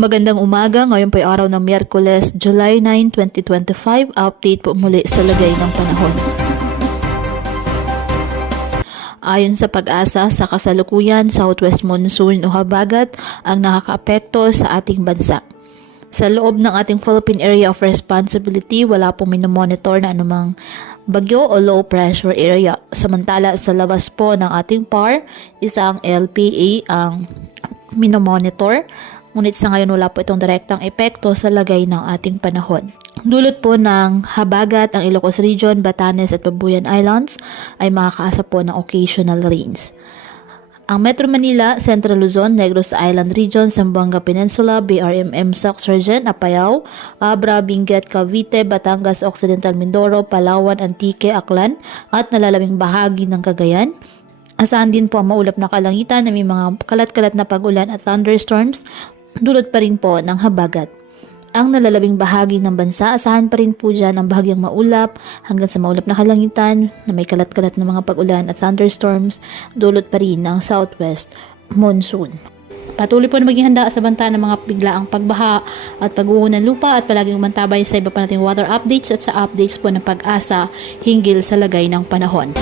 Magandang umaga, ngayon po ay araw ng Miyerkules, July 9, 2025. Update po muli sa lagay ng panahon. Ayon sa Pag-asa, sa kasalukuyan, southwest monsoon o habagat ang nakakaapekto sa ating bansa. Sa loob ng ating Philippine Area of Responsibility, wala pong minomonitor na anumang bagyo o low pressure area. Samantala, sa labas po ng ating PAR, isang LPA ang minomonitor. Ngunit sa ngayon wala po itong direktang epekto sa lagay ng ating panahon. Dulot po ng habagat ang Ilocos Region, Batanes at Babuyan Islands ay makakaasa po ng occasional rains. Ang Metro Manila, Central Luzon, Negros Island Region, Zamboanga Peninsula, BRMM Sorsogon, Apayao, Abra, Benguet, Cavite, Batangas, Occidental Mindoro, Palawan, Antique, Aklan at nalalabing bahagi ng Cagayan. Asahan din po ang maulap na kalangitan na may mga kalat-kalat na pag-ulan at thunderstorms, dulot pa rin po ng habagat. Ang nalalabing bahagi ng bansa, asahan pa rin po dyan ang bahagyang maulap hanggang sa maulap na kalangitan na may kalat-kalat na mga pag-ulan at thunderstorms, dulot pa rin ng southwest monsoon. Patuloy po na maging handa sa banta ng mga biglaang pagbaha at pagguho ng lupa at palaging umantabay sa iba pa nating weather updates at sa updates po ng Pag-asa hinggil sa lagay ng panahon.